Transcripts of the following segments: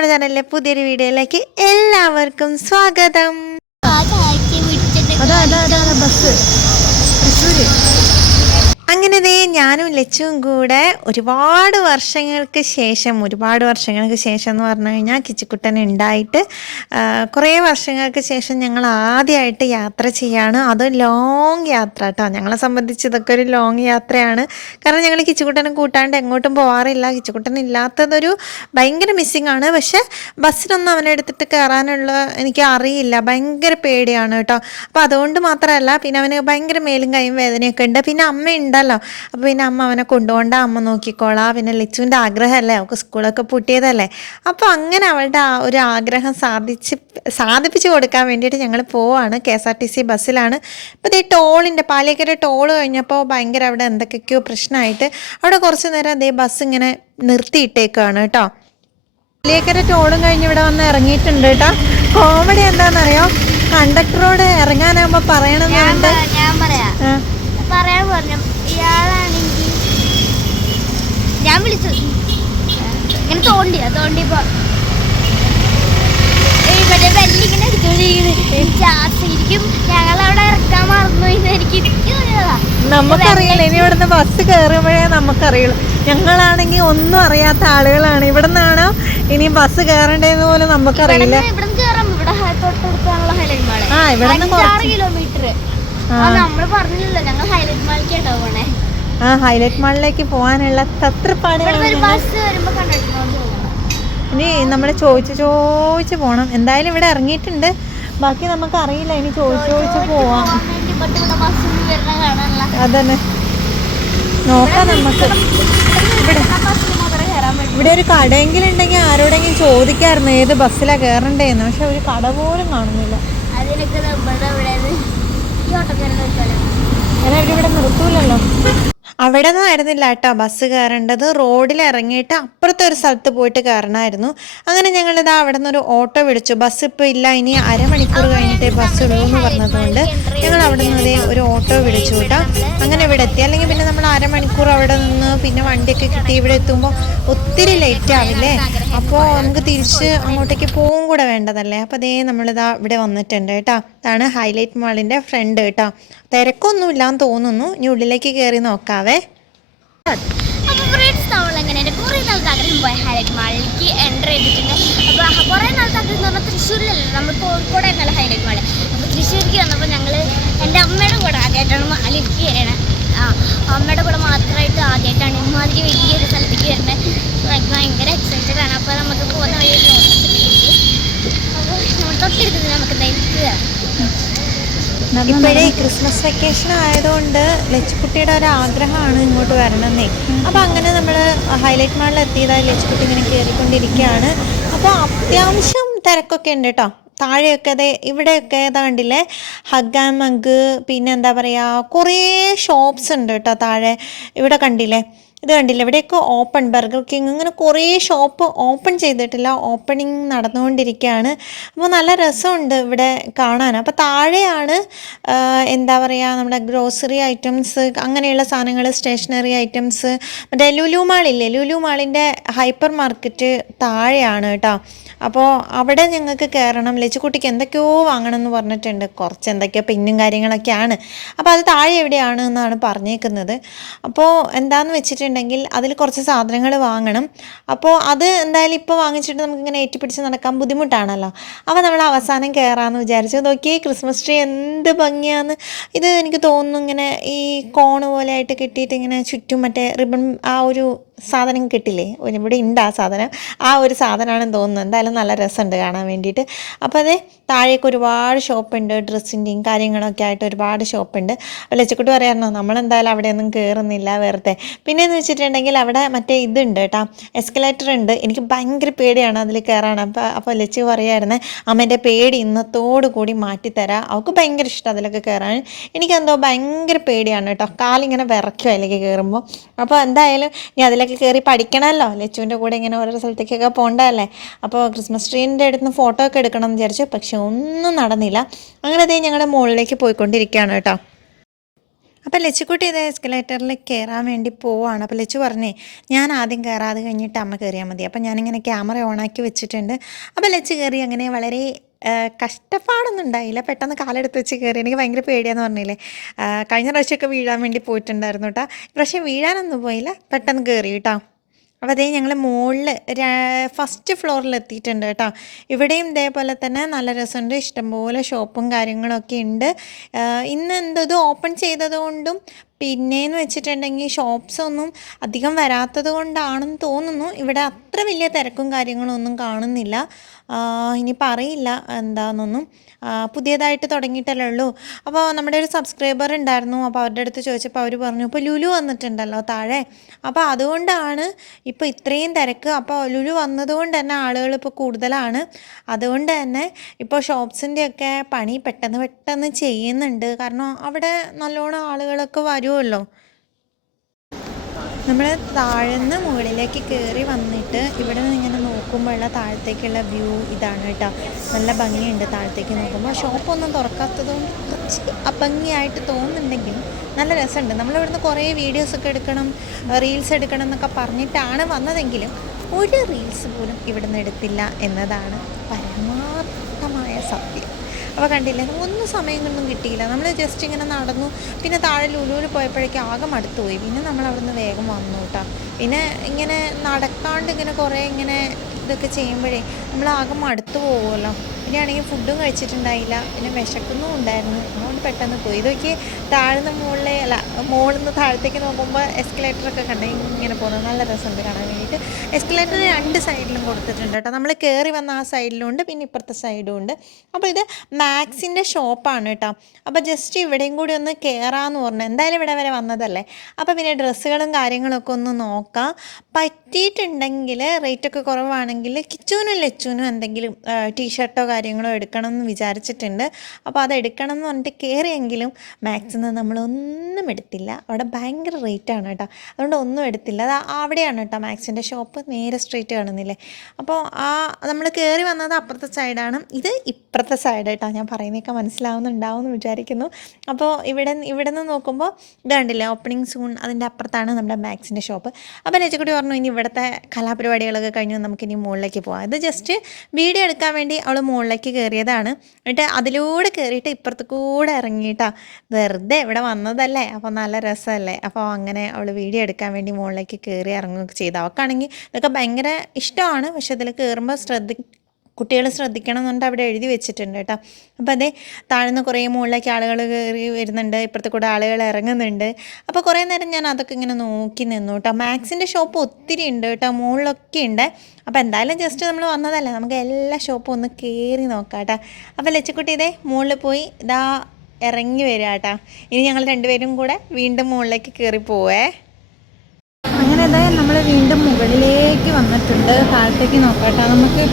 നമ്മുടെ ചാനലിലെ പുതിയൊരു വീഡിയോയിലേക്ക് എല്ലാവർക്കും സ്വാഗതം. അതാ അതാ അതാ ബസ്. തൃശ്ശൂര്. ഞാനും ലച്ചുവും കൂടെ ഒരുപാട് വർഷങ്ങൾക്ക് ശേഷം ഒരുപാട് വർഷങ്ങൾക്ക് ശേഷം എന്ന് പറഞ്ഞു കഴിഞ്ഞാൽ കിച്ചിക്കുട്ടൻ ഉണ്ടായിട്ട് കുറേ വർഷങ്ങൾക്ക് ശേഷം ഞങ്ങൾ ആദ്യമായിട്ട് യാത്ര ചെയ്യാണ്. അത് ലോങ് യാത്ര കേട്ടോ. ഞങ്ങളെ സംബന്ധിച്ച് ഇതൊക്കെ ഒരു ലോങ് യാത്രയാണ്. കാരണം ഞങ്ങൾ കിച്ചിക്കുട്ടനെ കൂട്ടാണ്ട് എങ്ങോട്ടും പോകാറില്ല കിച്ചിക്കുട്ടൻ ഇല്ലാത്തതൊരു ഭയങ്കര മിസ്സിംഗ് ആണ്. പക്ഷെ ബസ്സിനൊന്നും അവനെ എടുത്തിട്ട് കയറാനുള്ള എനിക്ക് അറിയില്ല. ഭയങ്കര പേടിയാണ് കേട്ടോ. അപ്പോൾ അതുകൊണ്ട് മാത്രമല്ല പിന്നെ അവന് ഭയങ്കര മേലും കൈയും വേദനയൊക്കെ ഉണ്ട്. പിന്നെ അമ്മ ഉണ്ടല്ലോ അപ്പോൾ പിന്നെ അമ്മ അവനെ കൊണ്ടുകൊണ്ട അമ്മ നോക്കിക്കോളാം. പിന്നെ ലിച്ചുവിന്റെ ആഗ്രഹമല്ലേ? അവൾക്ക് സ്കൂളൊക്കെ പൂട്ടിയതല്ലേ? അപ്പോൾ അങ്ങനെ അവളുടെ ആ ഒരു ആഗ്രഹം സാധിച്ച് സാധിപ്പിച്ച് കൊടുക്കാൻ വേണ്ടിയിട്ട് ഞങ്ങൾ പോവാണ്. K S R T C ബസ്സിലാണ്. അപ്പോൾ ഇതേ ടോളിന്റെ പാലേക്കര ടോൾ കഴിഞ്ഞപ്പോൾ ഭയങ്കര അവിടെ എന്തൊക്കെയൊക്കെയോ പ്രശ്നമായിട്ട് അവിടെ കുറച്ച് നേരം അതേ ബസ് ഇങ്ങനെ നിർത്തിയിട്ടേക്കാണ് കേട്ടോ. പാലേക്കര ടോളും കഴിഞ്ഞ് ഇവിടെ വന്ന് ഇറങ്ങിയിട്ടുണ്ട് കേട്ടോ. കോമഡി എന്താണെന്നറിയോ? കണ്ടക്ടറോട് ഇറങ്ങാനാകുമ്പോൾ പറയണമെന്നുണ്ട് ഞാൻ പറയാ പറയാൻ പറഞ്ഞു ഇയാളാണെങ്കിൽ ഞാൻ വിളിച്ചു ഇങ്ങനെ തോണ്ടിയാ തോണ്ടിയപ്പോ മറ്റേ ബെല്ലിങ്ങനെ അടിച്ചോണ്ടിരിക്കുന്നു ഞങ്ങൾ ഞങ്ങളവിടെ ഇറക്കാൻ മറന്നു എനിക്ക് നമുക്കറിയില്ല. ഇനി ഇവിടുന്ന് ബസ് കയറുമ്പോഴേ നമുക്കറിയുള്ളൂ. ഞങ്ങളാണെങ്കിൽ ഒന്നും അറിയാത്ത ആളുകളാണ്. ഇവിടെ നിന്നാണോ ഇനി ബസ് കയറേണ്ടതെന്ന് പോലെ നമുക്കറിയില്ല. ഇവിടെ ഇവിടെ ആ അഞ്ചാറ് കുറച്ച് കിലോമീറ്റർ നമ്മൾ പറഞ്ഞില്ലല്ലോ ഞങ്ങൾ ഹൈലൈറ്റ് മാളിക്കാട്ടോ പോണേ ആ ഹൈലൈറ്റ് മാളിലേക്ക് പോകാനുള്ള തത്രപ്പാടുകൾ ഇനി നമ്മൾ ചോദിച്ച് ചോദിച്ച് പോകണം എന്തായാലും ഇവിടെ ഇറങ്ങിയിട്ടുണ്ട്. ബാക്കി നമുക്ക് അറിയില്ല. ഇനി ചോദിച്ച് ചോദിച്ച് പോവാം. അതന്നെ. നോക്കാം നമുക്ക്. ഇവിടെ ഇവിടെ ഒരു കടയെങ്കിലും ഉണ്ടെങ്കിൽ ആരോടെങ്കിലും ചോദിക്കായിരുന്നു. ഏത് ബസ്സിലാണ് കയറണ്ടേന്ന് പക്ഷെ ഒരു കട പോലും കാണുന്നില്ല. ഞാൻ ഇവിടെ നിർത്തൂലല്ലോ. അവിടെ നിന്നായിരുന്നില്ല കേട്ടോ. ബസ് കയറേണ്ടത്. റോഡിൽ ഇറങ്ങിയിട്ട് അപ്പുറത്തെ ഒരു സ്ഥലത്ത് പോയിട്ട് കയറണമായിരുന്നു അങ്ങനെ ഞങ്ങളിതാ അവിടെ നിന്ന് ഒരു ഓട്ടോ വിളിച്ചു. ബസ് ഇപ്പോൾ ഇല്ല. ഇനി അരമണിക്കൂർ കഴിഞ്ഞിട്ടേ ബസ് ഉള്ളൂ എന്ന് പറഞ്ഞതുകൊണ്ട് ഞങ്ങൾ അവിടെ നിന്ന് ഒരു ഓട്ടോ വിളിച്ചു കേട്ടോ. അങ്ങനെ ഇവിടെ എത്തി. അല്ലെങ്കിൽ പിന്നെ നമ്മൾ അരമണിക്കൂർ അവിടെ നിന്ന് പിന്നെ വണ്ടിയൊക്കെ കിട്ടി. ഇവിടെ എത്തുമ്പോൾ ഒത്തിരി ലേറ്റ് ആവില്ലേ? അപ്പോൾ നമുക്ക് തിരിച്ച് അങ്ങോട്ടേക്ക് പോവും കൂടെ വേണ്ടതല്ലേ? അപ്പോൾ അതേ നമ്മളിതാ ഇവിടെ വന്നിട്ടുണ്ട് കേട്ടോ. ഇതാണ് ഹൈലൈറ്റ് മാളിന്റെ ഫ്രണ്ട് കേട്ടോ തിരക്കൊന്നുമില്ലാന്ന് തോന്നുന്നു. ഇനി ഉള്ളിലേക്ക് കയറി നോക്കാവേ. ഭയങ്കര എക്സൈറ്റഡ് അപ്പോൾ നമുക്ക് പോകുന്ന വഴി അപ്പോൾ നമുക്ക് ധരിക്കുക ഇപ്പോഴേ ക്രിസ്മസ് വെക്കേഷൻ ആയതുകൊണ്ട് ലച്ചുക്കുട്ടിയുടെ ഒരു ആഗ്രഹമാണ് ഇങ്ങോട്ട് വരണമെന്നേ. അപ്പോൾ അങ്ങനെ നമ്മൾ ഹൈലൈറ്റ് മാളിൽ എത്തിയതായി ലച്ചുക്കുട്ടി ഇങ്ങനെ കയറിക്കൊണ്ടിരിക്കുകയാണ് അപ്പോൾ അത്യാവശ്യം തിരക്കൊക്കെ ഉണ്ട് കേട്ടോ താഴെയൊക്കെ അതെ ഇവിടെയൊക്കെ ഏതാ കണ്ടില്ലേ? ഹഗ് ആൻഡ് മഗ് പിന്നെ എന്താ പറയുക കുറേ ഷോപ്സ് ഉണ്ട് കേട്ടോ താഴെ. ഇവിടെ കണ്ടില്ലേ? ഇത് കണ്ടില്ല? ഇവിടെയൊക്കെ ഓപ്പൺ ബർഗർ കിങ് അങ്ങനെ കുറേ ഷോപ്പ് ഓപ്പൺ ചെയ്തിട്ടില്ല. ഓപ്പണിങ് നടന്നുകൊണ്ടിരിക്കുകയാണ്. അപ്പോൾ നല്ല രസമുണ്ട് ഇവിടെ കാണാൻ. അപ്പോൾ താഴെയാണ് എന്താ പറയുക നമ്മുടെ ഗ്രോസറി ഐറ്റംസ് അങ്ങനെയുള്ള സാധനങ്ങൾ സ്റ്റേഷനറി ഐറ്റംസ് മറ്റേ ലുലു മാളില്ലേ ലുലു മാളിന്റെ ഹൈപ്പർ മാർക്കറ്റ് താഴെയാണ് കേട്ടോ. അപ്പോൾ അവിടെ ഞങ്ങൾക്ക് കയറണം. ലച്ചുകുട്ടിക്ക് എന്തൊക്കെയോ വാങ്ങണം എന്ന് പറഞ്ഞിട്ടുണ്ട്. കുറച്ച് എന്തൊക്കെയോ പിന്നും കാര്യങ്ങളൊക്കെയാണ്. അപ്പോൾ അത് താഴെ എവിടെയാണ് എന്നാണ് പറഞ്ഞേക്കുന്നത്. അപ്പോൾ എന്താണെന്ന് വെച്ചിട്ടുണ്ടെങ്കിൽ അതിൽ കുറച്ച് സാധനങ്ങൾ വാങ്ങണം. അപ്പോൾ അത് എന്തായാലും ഇപ്പോൾ വാങ്ങിച്ചിട്ട് നമുക്കിങ്ങനെ ഏറ്റുപിടിച്ച് നടക്കാൻ ബുദ്ധിമുട്ടാണല്ലോ. അപ്പോൾ നമ്മൾ അവസാനം കയറാമെന്ന് വിചാരിച്ചു. നോക്കിയേ ക്രിസ്മസ് ട്രീ എന്ത് ഭംഗിയാന്ന്. ഇത് എനിക്ക് തോന്നുന്നു ഇങ്ങനെ ഈ കോണ് പോലെ ആയിട്ട് കെട്ടിയിട്ട് ഇങ്ങനെ ചുറ്റും മറ്റേ റിബൺ ആ ഒരു സാധനം കിട്ടില്ലേ? ഇവിടെ ഉണ്ട് ആ സാധനം. ആ ഒരു സാധനമാണെന്ന് തോന്നുന്നു. എന്തായാലും നല്ല രസമുണ്ട് കാണാൻ വേണ്ടിയിട്ട്. അപ്പോൾ അതെ താഴേക്ക് ഒരുപാട് ഷോപ്പുണ്ട്. ഡ്രസ്സിന്റെയും കാര്യങ്ങളൊക്കെ ആയിട്ട് ഒരുപാട് ഷോപ്പുണ്ട്. അപ്പോൾ ലച്ചക്കുട്ടി പറയാമായിരുന്നോ നമ്മളെന്തായാലും അവിടെയൊന്നും കയറുന്നില്ല വെറുതെ. പിന്നെ എന്ന് വെച്ചിട്ടുണ്ടെങ്കിൽ അവിടെ മറ്റേ ഇതുണ്ട് കേട്ടോ എസ്കലേറ്റർ ഉണ്ട് എനിക്ക് ഭയങ്കര പേടിയാണ് അതിൽ കയറാൻ അപ്പോൾ അപ്പോൾ ലച്ചു പറയായിരുന്നു അമ്മേന്റെ പേടി ഇന്നത്തോടു കൂടി മാറ്റിത്തരാം. അവൾക്ക് ഭയങ്കര ഇഷ്ടം അതിലൊക്കെ കയറാൻ എനിക്കെന്തോ ഭയങ്കര പേടിയാണ് കേട്ടോ. കാലിങ്ങനെ വിറയ്ക്കും അതിലേക്ക് കയറുമ്പോൾ അപ്പോൾ എന്തായാലും ഞാൻ അതിലേക്ക് കയറി പഠിക്കണമല്ലോ. ലച്ചുവിന്റെ കൂടെ ഇങ്ങനെ ഓരോ സ്ഥലത്തേക്കൊക്കെ പോകണ്ടല്ലേ അപ്പോൾ ക്രിസ്മസ് ട്രീന്റെ അടുത്ത് നിന്ന് ഫോട്ടോ ഒക്കെ എടുക്കണം എന്ന് വിചാരിച്ചു. പക്ഷെ ഒന്നും നടന്നില്ല. അങ്ങനെ അതേ ഞങ്ങളുടെ മുകളിലേക്ക് പോയിക്കൊണ്ടിരിക്കുകയാണ് കേട്ടോ. അപ്പോൾ ലച്ചുക്കുട്ടി ഇതേ എസ്കലേറ്ററിൽ കയറാൻ വേണ്ടി പോവാണ് അപ്പോൾ ലച്ചു പറഞ്ഞേ ഞാൻ ആദ്യം കയറാതെ കഴിഞ്ഞിട്ട് അമ്മ കയറിയാൽ മതി. അപ്പോൾ ഞാനിങ്ങനെ ക്യാമറ ഓണാക്കി വെച്ചിട്ടുണ്ട്. അപ്പോൾ ലച്ചു കയറി അങ്ങനെ വളരെ കഷ്ടപ്പാടൊന്നും ഉണ്ടായില്ല. പെട്ടെന്ന് കാലെടുത്ത് വെച്ച് കയറി. എനിക്ക് ഭയങ്കര പേടിയാന്ന് പറഞ്ഞില്ലേ? കഴിഞ്ഞ പ്രാവശ്യമൊക്കെ വീഴാൻ വേണ്ടി പോയിട്ടുണ്ടായിരുന്നു കേട്ടോ ഇപ്രാവശ്യം വീഴാനൊന്നും പോയില്ല. പെട്ടെന്ന് കയറി കേട്ടോ അപ്പോൾ അതേ ഞങ്ങൾ മുകളിൽ ഫസ്റ്റ് ഫ്ലോറിൽ എത്തിയിട്ടുണ്ട് കേട്ടോ. ഇവിടെയും ഇതേപോലെ തന്നെ നല്ല രസമുണ്ട്. ഇഷ്ടംപോലെ ഷോപ്പും കാര്യങ്ങളൊക്കെ ഉണ്ട്. ഇന്ന് എന്തോ ഓപ്പൺ ചെയ്തതുകൊണ്ടും പിന്നെയെന്ന് വെച്ചിട്ടുണ്ടെങ്കിൽ ഷോപ്സ് ഒന്നും അധികം വരാത്തത് കൊണ്ടാണെന്ന് തോന്നുന്നു. ഇവിടെ അത്ര വലിയ തിരക്കും കാര്യങ്ങളൊന്നും കാണുന്നില്ല. ഇനി പറയില്ല എന്താണെന്നൊന്നും പുതിയതായിട്ട് തുടങ്ങിയിട്ടല്ലേ ഉള്ളൂ. അപ്പോൾ നമ്മുടെ ഒരു സബ്സ്ക്രൈബർ ഉണ്ടായിരുന്നു. അപ്പോൾ അവരുടെ അടുത്ത് ചോദിച്ചപ്പോൾ അവർ പറഞ്ഞു ഇപ്പോൾ ലുലു വന്നിട്ടുണ്ടല്ലോ താഴെ. അപ്പോൾ അതുകൊണ്ടാണ് ഇപ്പോൾ ഇത്രയും തിരക്ക്. അപ്പോൾ ലുലു വന്നതുകൊണ്ട് തന്നെ ആളുകൾ ഇപ്പോൾ കൂടുതലാണ്. അതുകൊണ്ട് തന്നെ ഇപ്പോൾ ഷോപ്സിന്റെയൊക്കെ പണി പെട്ടെന്ന് പെട്ടെന്ന് ചെയ്യുന്നുണ്ട്. കാരണം അവിടെ നല്ലോണം ആളുകളൊക്കെ വരുമല്ലോ നമ്മൾ താഴ്ന്ന് മുകളിലേക്ക് കയറി വന്നിട്ട് ഇവിടെ നിന്ന് ഇങ്ങനെ നോക്കുമ്പോഴുള്ള താഴത്തേക്കുള്ള വ്യൂ ഇതാണ് കേട്ടോ. നല്ല ഭംഗിയുണ്ട് താഴത്തേക്ക് നോക്കുമ്പോൾ. ഷോപ്പൊന്നും തുറക്കാത്തത് കൊണ്ട് കുറച്ച് അഭംഗിയായിട്ട് തോന്നുന്നുണ്ടെങ്കിലും നല്ല രസമുണ്ട്. നമ്മളിവിടുന്ന് കുറേ വീഡിയോസൊക്കെ എടുക്കണം റീൽസ് എടുക്കണം എന്നൊക്കെ പറഞ്ഞിട്ടാണ് വന്നതെങ്കിലും ഒരു റീൽസ് പോലും ഇവിടുന്ന് എടുത്തില്ല എന്നതാണ് പരമാർത്ഥമായ സത്യം. അപ്പോൾ കണ്ടില്ലേ ഒന്നും സമയമൊന്നും കിട്ടിയില്ല. നമ്മൾ ജസ്റ്റ് ഇങ്ങനെ നടന്നു. പിന്നെ താഴെ ലുലുവിൽ പോയപ്പോഴേക്കും ആകെ മടുത്തുപോയി. പിന്നെ നമ്മൾ അവിടുന്ന് വേഗം വന്നു കേട്ടോ. പിന്നെ ഇങ്ങനെ നടക്കാണ്ട് ഇങ്ങനെ കുറേ ഇങ്ങനെ ഇതൊക്കെ ചെയ്യുമ്പോഴേ നമ്മൾ ആകെ മടുത്തു പോകുമല്ലോ പിന്നെ ആണെങ്കിൽ ഫുഡും കഴിച്ചിട്ടുണ്ടായില്ല. പിന്നെ വിശക്കുന്നും ഉണ്ടായിരുന്നു. പെട്ടെന്ന് പോയി. ഇതൊക്കെ താഴ്ന്ന മുകളിലെ അല്ല മുകളിൽ നിന്ന് താഴത്തേക്ക് നോക്കുമ്പോൾ എസ്കലേറ്ററൊക്കെ കണ്ട് ഇങ്ങനെ പോകുന്നത് നല്ല രസമുണ്ട് കാണാൻ വേണ്ടിയിട്ട്. എസ്കലേറ്റർ രണ്ട് സൈഡിലും കൊടുത്തിട്ടുണ്ട് കേട്ടോ. നമ്മൾ കയറി വന്ന ആ സൈഡിലും ഉണ്ട് പിന്നെ ഇപ്പുറത്തെ സൈഡും ഉണ്ട്. അപ്പോൾ ഇത് മാക്സിന്റെ ഷോപ്പാണ് കേട്ടോ. അപ്പോൾ ജസ്റ്റ് ഇവിടെയും കൂടി ഒന്ന് കയറാമെന്ന് പറഞ്ഞു. എന്തായാലും ഇവിടെ വരെ വന്നതല്ലേ? അപ്പോൾ പിന്നെ ഡ്രസ്സുകളും കാര്യങ്ങളൊക്കെ ഒന്ന് നോക്കാം. പറ്റിയിട്ടുണ്ടെങ്കിൽ റേറ്റൊക്കെ കുറവാണെങ്കിൽ കിച്ചുവിനും ലച്ചൂനും എന്തെങ്കിലും ടീഷർട്ടോ കാര്യങ്ങളോ എടുക്കണം എന്ന് വിചാരിച്ചിട്ടുണ്ട്. അപ്പോൾ അത് എടുക്കണം എന്ന് പറഞ്ഞിട്ട് കയറിയെങ്കിലും മാക്സിൽ നിന്ന് നമ്മളൊന്നും എടുത്തില്ല. അവിടെ ഭയങ്കര റേറ്റാണ് കേട്ടോ. അതുകൊണ്ട് ഒന്നും എടുത്തില്ല. അത് അവിടെയാണ് കേട്ടോ മാക്സിന്റെ ഷോപ്പ് നേരെ സ്ട്രീറ്റ് കാണുന്നില്ലേ? അപ്പോൾ ആ നമ്മൾ കയറി വന്നത് അപ്പുറത്തെ സൈഡാണ് ഇത് ഇപ്പുറത്തെ സൈഡ് കേട്ടോ. ഞാൻ പറയുന്നതൊക്കെ മനസ്സിലാവുന്നുണ്ടാവും എന്ന് വിചാരിക്കുന്നു. അപ്പോൾ ഇവിടെ ഇവിടെ നിന്ന് നോക്കുമ്പോൾ ഇത് കണ്ടില്ലേ? ഓപ്പണിംഗ് സൂൺ അതിന്റെ അപ്പുറത്താണ് നമ്മുടെ മാക്സിന്റെ ഷോപ്പ് അപ്പോൾ ലച്ചക്കുട്ടി പറഞ്ഞു ഇനി ഇവിടുത്തെ കലാപരിപാടികളൊക്കെ കഴിഞ്ഞ് നമുക്ക് ഇനി മുകളിലേക്ക് പോകാം ഇത് ജസ്റ്റ് വീഡിയോ എടുക്കാൻ വേണ്ടി അവൾ മുകളിലേക്ക് കയറിയതാണ്. എന്നിട്ട് അതിലൂടെ കയറിയിട്ട് ഇപ്പുറത്ത് കൂടെ ഇറങ്ങിയിട്ടാ. വെറുതെ ഇവിടെ വന്നതല്ലേ? അപ്പോൾ നല്ല രസമല്ലേ? അപ്പോൾ അങ്ങനെ അവൾ വീഡിയോ എടുക്കാൻ വേണ്ടി മുകളിലേക്ക് കയറി ഇറങ്ങുകയൊക്കെ ചെയ്തു. അവൾക്കാണെങ്കിൽ ഇതൊക്കെ ഭയങ്കര ഇഷ്ടമാണ്. പക്ഷെ ഇതിൽ കയറുമ്പോൾ ശ്രദ്ധി കുട്ടികൾ ശ്രദ്ധിക്കണം എന്നുണ്ട് അവിടെ എഴുതി വെച്ചിട്ടുണ്ട് കേട്ടോ. അപ്പോൾ അതെ താഴ്ന്ന് കുറേ മുകളിലേക്ക് ആളുകൾ കയറി വരുന്നുണ്ട്. ഇപ്പുറത്തെ കൂടെ ആളുകൾ ഇറങ്ങുന്നുണ്ട്. അപ്പോൾ കുറേ നേരം ഞാൻ അതൊക്കെ ഇങ്ങനെ നോക്കി നിന്നു കേട്ടോ. മാക്സിന്റെ ഷോപ്പ് ഒത്തിരി ഉണ്ട് കേട്ടോ. മുകളിലൊക്കെ ഉണ്ട്. അപ്പോൾ എന്തായാലും ജസ്റ്റ് നമ്മൾ വന്നതല്ലേ? നമുക്ക് എല്ലാ ഷോപ്പും ഒന്ന് കയറി നോക്കാം കേട്ടോ. അപ്പോൾ ലച്ചക്കുട്ടി ഇതേ മുകളിൽ പോയി ഇതാ ഇറങ്ങി വരിക ഇനി ഞങ്ങൾ രണ്ടുപേരും കൂടെ വീണ്ടും മുകളിലേക്ക് കയറി പോവേ. അങ്ങനെ എന്തായാലും നമ്മൾ വീണ്ടും മുകളിലേക്ക് വന്നിട്ടുണ്ട്. താഴത്തേക്ക് നോക്കാട്ടോ നമുക്ക്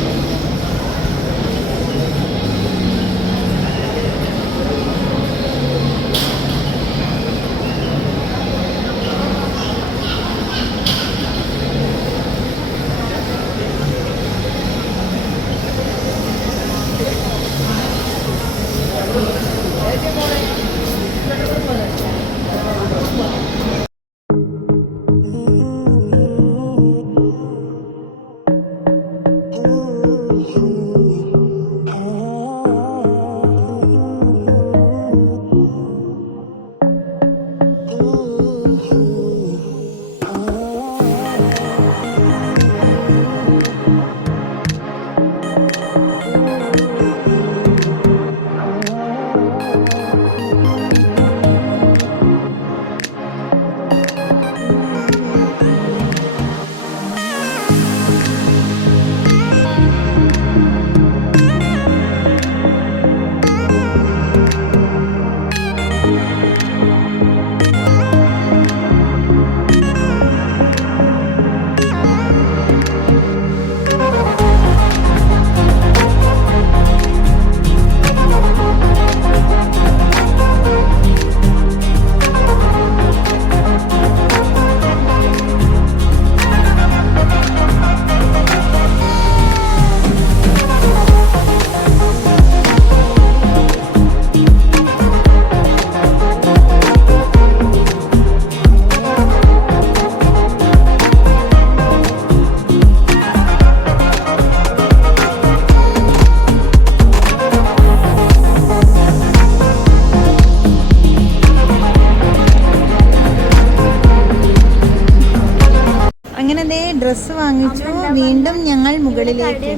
ഡ്രസ്സ് വാങ്ങിച്ചു? വീണ്ടും ഞങ്ങൾ മുകളിലേക്ക്.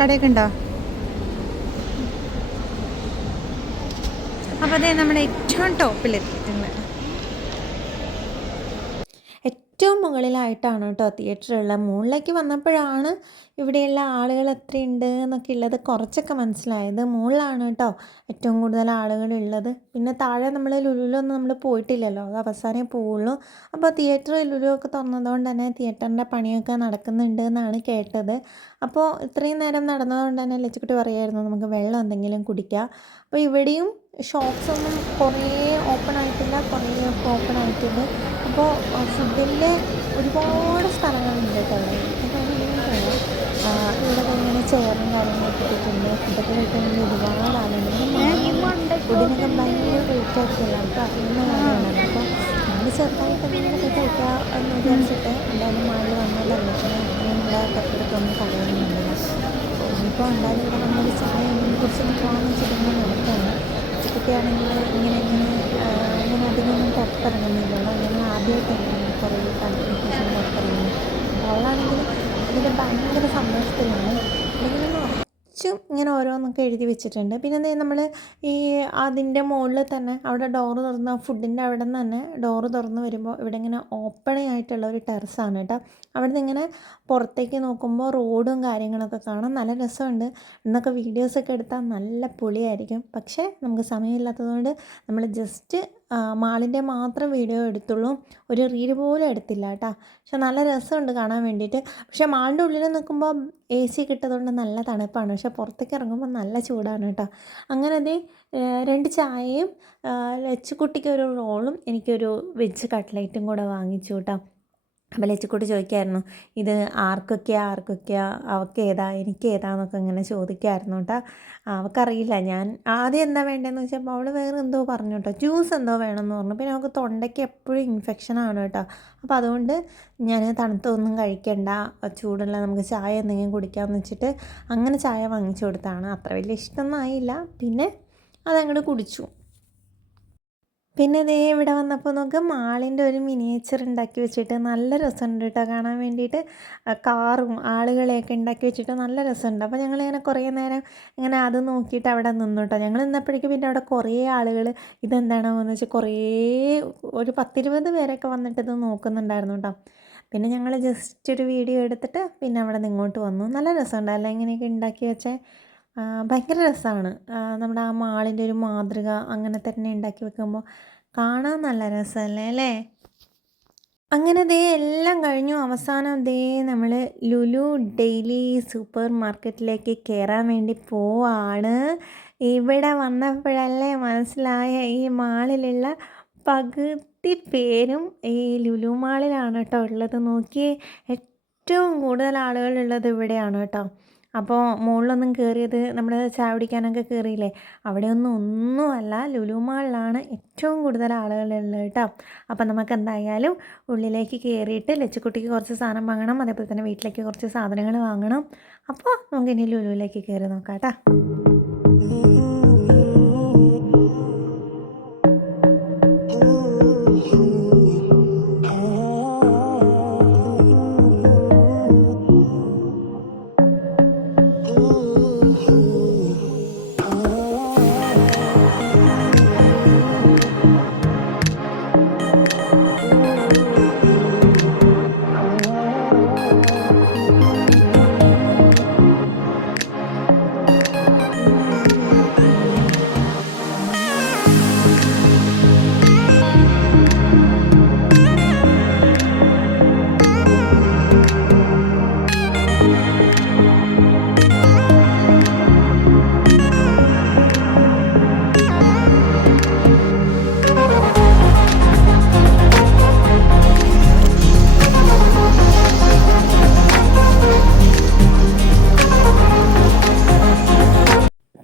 കടയൊക്കെ ഉണ്ടോ? അപ്പോൾ അതേ നമ്മുടെ ഏറ്റവും ടോപ്പിലെത്തിയിട്ടുണ്ട് ഏറ്റവും മുകളിലായിട്ടാണ് കേട്ടോ തിയേറ്ററുള്ള. മുകളിലേക്ക് വന്നപ്പോഴാണ് ഇവിടെയുള്ള ആളുകൾ എത്രയുണ്ട് എന്നൊക്കെ ഉള്ളത് കുറച്ചൊക്കെ മനസ്സിലായത്. മുകളിലാണ് കേട്ടോ ഏറ്റവും കൂടുതൽ ആളുകൾ ഉള്ളത്. പിന്നെ താഴെ നമ്മൾ ലുലുലൊന്നും നമ്മൾ പോയിട്ടില്ലല്ലോ. അത് അവസാനം പോവുള്ളൂ. അപ്പോൾ തിയേറ്റർ ലുലു ഒക്കെ തുറന്നതുകൊണ്ട് തന്നെ തിയേറ്ററിന്റെ പണിയൊക്കെ നടക്കുന്നുണ്ട് എന്നാണ് കേട്ടത്. അപ്പോൾ ഇത്രയും നേരം നടന്നതുകൊണ്ട് തന്നെ ലച്ചുക്കുട്ടി പറയായിരുന്നു നമുക്ക് വെള്ളം എന്തെങ്കിലും കുടിക്കാം. അപ്പോൾ ഇവിടെയും ഷോപ്സ് ഒന്നും കുറേ ഓപ്പൺ ആയിട്ടില്ല. കുറേ ഓപ്പൺ ആയിട്ടുണ്ട്. അപ്പോൾ ഫുഡിന്റെ ഒരുപാട് സ്ഥലങ്ങളുണ്ട് കേട്ടോ. ഇവിടെ ഇങ്ങനെ ചെയറും കാര്യങ്ങളൊക്കെ ഇട്ടിട്ടുണ്ട്. ഫുഡൊക്കെ കഴിക്കണമെങ്കിൽ ഒരുപാട് ആളുണ്ട്. ഫുഡിനൊക്കെ ഭയങ്കര റേറ്റ് ആയിരിക്കില്ല അപ്പോൾ അങ്ങനെ കാര്യമാണ് അപ്പോൾ നമ്മൾ ചെറുതായിട്ട് എന്തെങ്കിലുമൊക്കെ കഴിക്കാം എന്ന് വിചാരിച്ചിട്ട് എന്തായാലും മാളിൽ വന്നതല്ലേ പിന്നെ നമ്മുടെ തൊട്ടടുത്തൊന്നും അപ്പോൾ ഇനിയിപ്പോൾ എന്തായാലും ഇവിടെ നമ്മൾ ചായ എന്തെങ്കിലും കുറിച്ചൊന്ന് പോകാമെന്ന് വെച്ചിട്ടുണ്ടെങ്കിൽ നടക്കുകയാണ് കുട്ടിയാണെങ്കിൽ ഇങ്ങനെ ഇങ്ങനെ ഇങ്ങനെ അധികമൊന്നും പുറത്തിറങ്ങുന്നില്ലല്ലോ. ഞങ്ങൾ ആദ്യമായിട്ടാണ് കുറേ കണ്ടിന്യൂഷൻ പുറത്തിറങ്ങുന്നത്. അപ്പോൾ അവളാണെങ്കിൽ ഇതിൽ ഭയങ്കര സന്തോഷത്തിലാണ്. അല്ലെങ്കിൽ കുറച്ചും ഇങ്ങനെ ഓരോന്നൊക്കെ എഴുതി വെച്ചിട്ടുണ്ട്. പിന്നെ നമ്മൾ ഈ അതിന്റെ മുകളിൽ തന്നെ അവിടെ ഡോറ് തുറന്ന് ഫുഡിന്റെ അവിടെ നിന്ന് തന്നെ ഡോറ് തുറന്ന് വരുമ്പോൾ ഇവിടെ ഇങ്ങനെ ഓപ്പൺ ആയിട്ടുള്ള ഒരു ടെറസാണ് കേട്ടോ. അവിടെ നിന്ന് ഇങ്ങനെ പുറത്തേക്ക് നോക്കുമ്പോൾ റോഡും കാര്യങ്ങളൊക്കെ കാണാം. നല്ല രസമുണ്ട്. ഇന്നൊക്കെ വീഡിയോസൊക്കെ എടുത്താൽ നല്ല പൊളിയായിരിക്കും. പക്ഷേ നമുക്ക് സമയമില്ലാത്തതുകൊണ്ട് നമ്മൾ ജസ്റ്റ് മാളിന്റെ മാത്രം വീഡിയോ എടുത്തുള്ളൂ. ഒരു റീൽ പോലും എടുത്തില്ല കേട്ടോ. പക്ഷെ നല്ല രസമുണ്ട് കാണാൻ വേണ്ടിയിട്ട്. പക്ഷേ മാളിന്റെ ഉള്ളിൽ നിൽക്കുമ്പോൾ എ സി കിട്ടതുകൊണ്ട് നല്ല തണുപ്പാണ്. പക്ഷെ പുറത്തേക്ക് ഇറങ്ങുമ്പോൾ നല്ല ചൂടാണ് കേട്ടോ. അങ്ങനെ അതേ രണ്ട് ചായയും ലച്ചുകുട്ടിക്ക് ഒരു റോളും എനിക്കൊരു വെജ് കട്ട്ലൈറ്റും കൂടെ വാങ്ങിച്ചു കേട്ടോ. അപ്പോൾ ലച്ചിക്കോട്ട് ചോദിക്കായിരുന്നു ഇത് ആർക്കൊക്കെയാ ആർക്കൊക്കെയാ അവൾക്ക് ഏതാ എനിക്ക് ഏതാന്നൊക്കെ ഇങ്ങനെ ചോദിക്കായിരുന്നു കേട്ടോ. അവൾക്കറിയില്ല ഞാൻ ആദ്യം എന്താ വേണ്ടതെന്ന് വെച്ചപ്പോൾ അവൾ വേറെ എന്തോ പറഞ്ഞു കേട്ടോ. ജ്യൂസ് എന്തോ വേണമെന്ന് പറഞ്ഞു. പിന്നെ അവൾക്ക് തൊണ്ടയ്ക്ക് എപ്പോഴും ഇൻഫെക്ഷൻ ആണ് കേട്ടോ. അപ്പോൾ അതുകൊണ്ട് ഞാൻ തണുത്തൊന്നും കഴിക്കണ്ട ചൂടുള്ള നമുക്ക് ചായ എന്തെങ്കിലും കുടിക്കാമെന്ന് വെച്ചിട്ട് അങ്ങനെ ചായ വാങ്ങിച്ചു കൊടുത്താണ്. അത്ര വലിയ ഇഷ്ടമൊന്നും ആയില്ല. പിന്നെ അതങ്ങോട്ട് കുടിച്ചു. പിന്നെ ഇതേ ഇവിടെ വന്നപ്പോൾ നോക്ക് മാളിന്റെ ഒരു മിനിയേച്ചർ ഉണ്ടാക്കി വെച്ചിട്ട് നല്ല രസമുണ്ട് കേട്ടോ. കാണാൻ വേണ്ടിയിട്ട് കാറും ആളുകളെയൊക്കെ ഉണ്ടാക്കി വെച്ചിട്ട് നല്ല രസമുണ്ട്. അപ്പോൾ ഞങ്ങളിങ്ങനെ കുറേ നേരം ഇങ്ങനെ അത് നോക്കിയിട്ട് അവിടെ നിന്നു കേട്ടോ. ഞങ്ങൾ നിന്നപ്പോഴേക്കും പിന്നെ അവിടെ കുറേ ആളുകൾ ഇതെന്താണോ എന്ന് വെച്ചാൽ കുറേ ഒരു പത്തിരുപത് പേരൊക്കെ വന്നിട്ട് ഇത് നോക്കുന്നുണ്ടായിരുന്നു കേട്ടോ. പിന്നെ ഞങ്ങൾ ജസ്റ്റ് ഒരു വീഡിയോ എടുത്തിട്ട് പിന്നെ അവിടെ നിന്ന് ഇങ്ങോട്ട് വന്നു. നല്ല രസമുണ്ട്. അല്ല ഇങ്ങനെയൊക്കെ ഉണ്ടാക്കി വെച്ചാൽ ഭയങ്കര രസമാണ് നമ്മുടെ ആ മാളിന്റെ ഒരു മാതൃക അങ്ങനെ തന്നെ ഉണ്ടാക്കി വെക്കുമ്പോൾ കാണാൻ നല്ല രസമല്ലേ അല്ലേ? അങ്ങനെ ദേ എല്ലാം കഴിഞ്ഞു. അവസാനം ദേ നമ്മൾ ലുലു ഡെയിലി സൂപ്പർ മാർക്കറ്റിലേക്ക് കയറാൻ വേണ്ടി പോവാണ്. ഇവിടെ വന്നപ്പോഴല്ലേ മനസ്സിലായ ഈ മാളിലുള്ള പകുതി പേരും ഈ ലുലു മാളിലാണ് കേട്ടോ ഉള്ളത്. നോക്കിയേ ഏറ്റവും കൂടുതൽ ആളുകളുള്ളത് ഇവിടെയാണ് കേട്ടോ. അപ്പോൾ മുകളിലൊന്നും കയറിയത് നമ്മൾ ചായ കുടിക്കാനൊക്കെ കയറിയില്ലേ? അവിടെയൊന്നും ഒന്നുമല്ല. ലുലുമാളിലാണ് ഏറ്റവും കൂടുതൽ ആളുകളുള്ളത് കേട്ടോ. അപ്പോൾ നമുക്ക് എന്തായാലും ഉള്ളിലേക്ക് കയറിയിട്ട് ലച്ചുക്കുട്ടിക്ക് കുറച്ച് സാധനം വാങ്ങണം. അതേപോലെ തന്നെ വീട്ടിലേക്ക് കുറച്ച് സാധനങ്ങൾ വാങ്ങണം. അപ്പോൾ നമുക്ക് ഇനി ലുലുവിലേക്ക് കയറി നോക്കാം കേട്ടോ.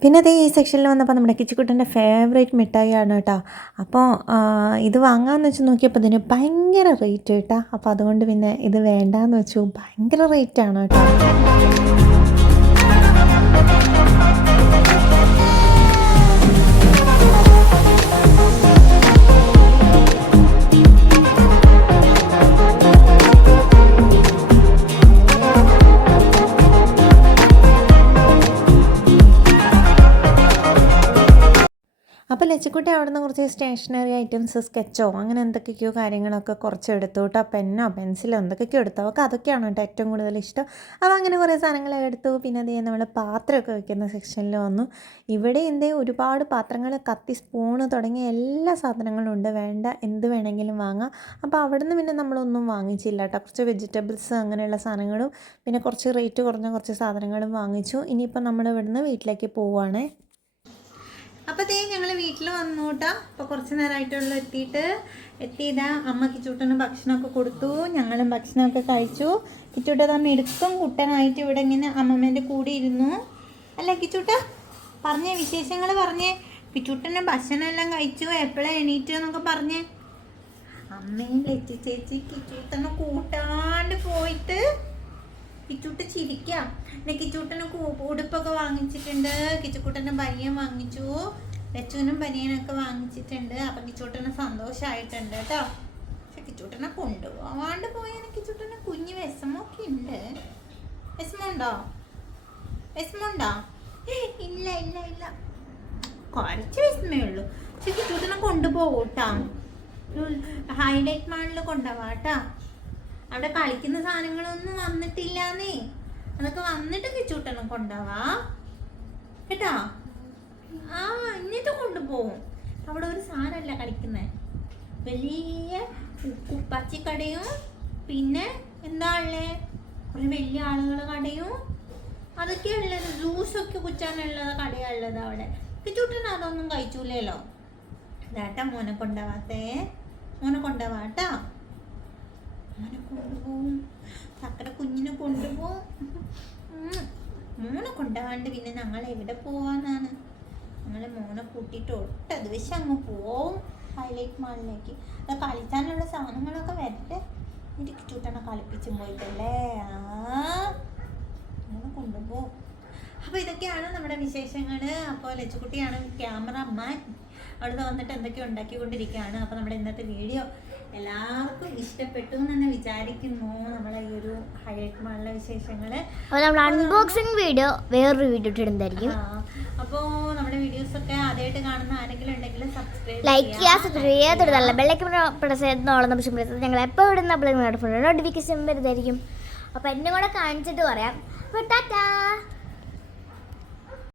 പിന്നെ അതേ ഈ സെക്ഷനിൽ വന്നപ്പോൾ നമ്മുടെ കിച്ചുക്കുട്ടന്റെ ഫേവറേറ്റ് മിഠായിയാണ് കേട്ടോ. അപ്പോൾ ഇത് വാങ്ങാമെന്ന് വെച്ച് നോക്കിയപ്പോൾ ഇതിന് ഭയങ്കര റേറ്റ് കേട്ടോ. അപ്പോൾ അതുകൊണ്ട് പിന്നെ ഇത് വേണ്ടാന്ന് വെച്ചു. ഭയങ്കര റേറ്റാണ് കേട്ടോ. ലച്ചിക്കുട്ടി അവിടുന്ന് കുറച്ച് സ്റ്റേഷനറി ഐറ്റംസ് സ്കെച്ചോ അങ്ങനെ എന്തൊക്കെയോ കാര്യങ്ങളൊക്കെ കുറച്ച് എടുത്തു കേട്ടോ പെന്നോ പെൻസിലോ എന്തൊക്കെയോ എടുത്തു. അവൾക്ക് അതൊക്കെയാണ് കേട്ടോ ഏറ്റവും കൂടുതൽ ഇഷ്ടം. അപ്പോൾ അങ്ങനെ കുറേ സാധനങ്ങളൊക്കെ എടുത്തു. പിന്നെ അതേ നമ്മൾ പാത്രമൊക്കെ വെക്കുന്ന സെക്ഷനിൽ വന്നു. ഇവിടെ എന്തേ ഒരുപാട് പാത്രങ്ങൾ കത്തി സ്പൂണ് തുടങ്ങിയ എല്ലാ സാധനങ്ങളും ഉണ്ട്. വേണ്ട എന്ത് വേണമെങ്കിലും വാങ്ങാം. അപ്പോൾ അവിടുന്ന് പിന്നെ നമ്മളൊന്നും വാങ്ങിച്ചില്ല കേട്ടോ. കുറച്ച് വെജിറ്റബിൾസ് അങ്ങനെയുള്ള സാധനങ്ങളും പിന്നെ കുറച്ച് റേറ്റ് കുറഞ്ഞ കുറച്ച് സാധനങ്ങളും വാങ്ങിച്ചു. ഇനിയിപ്പോൾ നമ്മൾ ഇവിടുന്ന് വീട്ടിലേക്ക് പോവുകയാണേ അപ്പോൾ ദേ ഞങ്ങൾ വീട്ടിൽ വന്നു കേട്ടോ അപ്പോൾ കുറച്ച് നേരമായിട്ടുള്ള എത്തിയിട്ട് എത്തിയതാ അമ്മ കിച്ചൂട്ടന് ഭക്ഷണമൊക്കെ കൊടുത്തു. ഞങ്ങളും ഭക്ഷണമൊക്കെ കഴിച്ചു. കിച്ചൂട്ട അമ്മ മിടുക്കം കുട്ടനായിട്ട് ഇവിടെ ഇങ്ങനെ അമ്മമ്മേന്റെ കൂടെ ഇരുന്നു. അല്ല കിച്ചൂട്ട? പറഞ്ഞേ വിശേഷങ്ങൾ പറഞ്ഞേ. കിച്ചൂട്ടന് ഭക്ഷണം എല്ലാം കഴിച്ചു. എപ്പോഴാണ് എണീറ്റു എന്നൊക്കെ പറഞ്ഞേ. അമ്മയും ലച്ചു ചേച്ചി കിച്ചൂട്ടനെ കൂട്ടാണ്ട് പോയിട്ട് കിച്ചൂട്ട് ചിരിക്കാം. പിന്നെ കിച്ചൂട്ടന് ഉടുപ്പൊക്കെ വാങ്ങിച്ചിട്ടുണ്ട്. കിച്ചുക്കുട്ടന് ബനിയൻ വാങ്ങിച്ചു. ലച്ചുവിനും ബനിയനൊക്കെ വാങ്ങിച്ചിട്ടുണ്ട്. അപ്പം കിച്ചൂട്ടന് സന്തോഷമായിട്ടുണ്ട് കേട്ടോ പക്ഷെ കിച്ചൂട്ടനെ കൊണ്ടുപോവാണ്ട് പോയാൽ കിച്ചൂട്ടന് കുഞ്ഞ് വിഷമൊക്കെ ഉണ്ട്. വിഷമമുണ്ടോ? വിഷമമുണ്ടോ? ഇല്ല ഇല്ല ഇല്ല. കുറച്ച് വിഷമേ ഉള്ളൂ. പക്ഷെ കിച്ചൂട്ടനെ കൊണ്ടുപോകൂട്ടാ ഹൈലൈറ്റ് മാളിൽ കൊണ്ടുപോവാട്ടാ. അവിടെ കളിക്കുന്ന സാധനങ്ങളൊന്നും വന്നിട്ടില്ലാന്നേ. അതൊക്കെ വന്നിട്ട് കിച്ചൂട്ടണം കൊണ്ടാവാ. കേട്ടാ? ആ എന്നിട്ട് കൊണ്ടുപോകും. അവിടെ ഒരു സാധനമല്ല കളിക്കുന്നത് വലിയ കുപ്പാച്ചിക്കടയും പിന്നെ എന്താ ഉള്ളേ? കുറേ വലിയ ആളുകളുടെ കടയും. അതൊക്കെ ഉള്ളത്. ജ്യൂസൊക്കെ കുച്ചാനുള്ള കടയാണ് കടയുള്ളത് അവിടെ. കിച്ചൂട്ടൻ അതൊന്നും കഴിച്ചൂലല്ലോ ഇതാട്ടാ മോനെ കൊണ്ടാവാത്തേ. മോനെ കൊണ്ടുപോവാട്ടാ മോനെ കൊണ്ടുപോകും. ചക്കര കുഞ്ഞിനെ കൊണ്ടുപോകും. മോനെ കൊണ്ടാണ്ട് പിന്നെ ഞങ്ങൾ എവിടെ പോവാന്നാണ്. ഞങ്ങൾ മോനെ കൂട്ടിയിട്ട് ഒട്ട ദിവസം അങ്ങ് പോവും ഹൈലൈറ്റ് മാളിലേക്ക്. അത് കളിക്കാനുള്ള സാധനങ്ങളൊക്കെ വരട്ടെ. എനിക്ക് ചൂട്ടണ കളിപ്പിച്ചും പോയിട്ടല്ലേ? ആ. കൊണ്ടുപോകും. അപ്പോൾ ഇതൊക്കെയാണ് നമ്മുടെ വിശേഷങ്ങൾ അപ്പോൾ ലച്ചുകുട്ടിയാണ് ക്യാമറ മാൻ അവിടുന്ന് വന്നിട്ട് എന്തൊക്കെ ഉണ്ടാക്കിക്കൊണ്ടിരിക്കുകയാണ്. അപ്പോൾ നമ്മുടെ ഇന്നത്തെ വീഡിയോ എല്ലാവർക്കും ഇഷ്ടപ്പെട്ടു എന്ന് തന്നെ വിചാരിക്കുന്നു നമ്മളെ ഈ ഒരു ഹൈലൈറ്റ് മാളിലെ വിശേഷങ്ങൾ അപ്പോൾ നമ്മൾ അൺബോക്സിംഗ് വീഡിയോ വേറൊരു വീഡിയോ ഇടുന്നതായിരിക്കും അപ്പോൾ നമ്മുടെ വീഡിയോസ് ഒക്കെ ആദ്യമായിട്ട് കാണുന്ന ആരെങ്കിലും ഉണ്ടെങ്കിൽ സബ്സ്ക്രൈബ് ലൈക്ക് ചെയ്യുക സബ്സ്ക്രൈബ് ചെയ്യുക തുടർന്നുള്ള ബെല്ലൈക്ക് പ്രസ് ചെയ്തോളം നമ്മൾ പ്രസ് ഞങ്ങൾ എപ്പോൾ ഇടുന്ന അപ്പോൾ നോട്ടിഫിക്കേഷൻ വരുന്നതായിരിക്കും. അപ്പോൾ എന്നെ കൂടെ കാണിച്ചിട്ട് പറയാം. അപ്പോൾ ടാറ്റാ.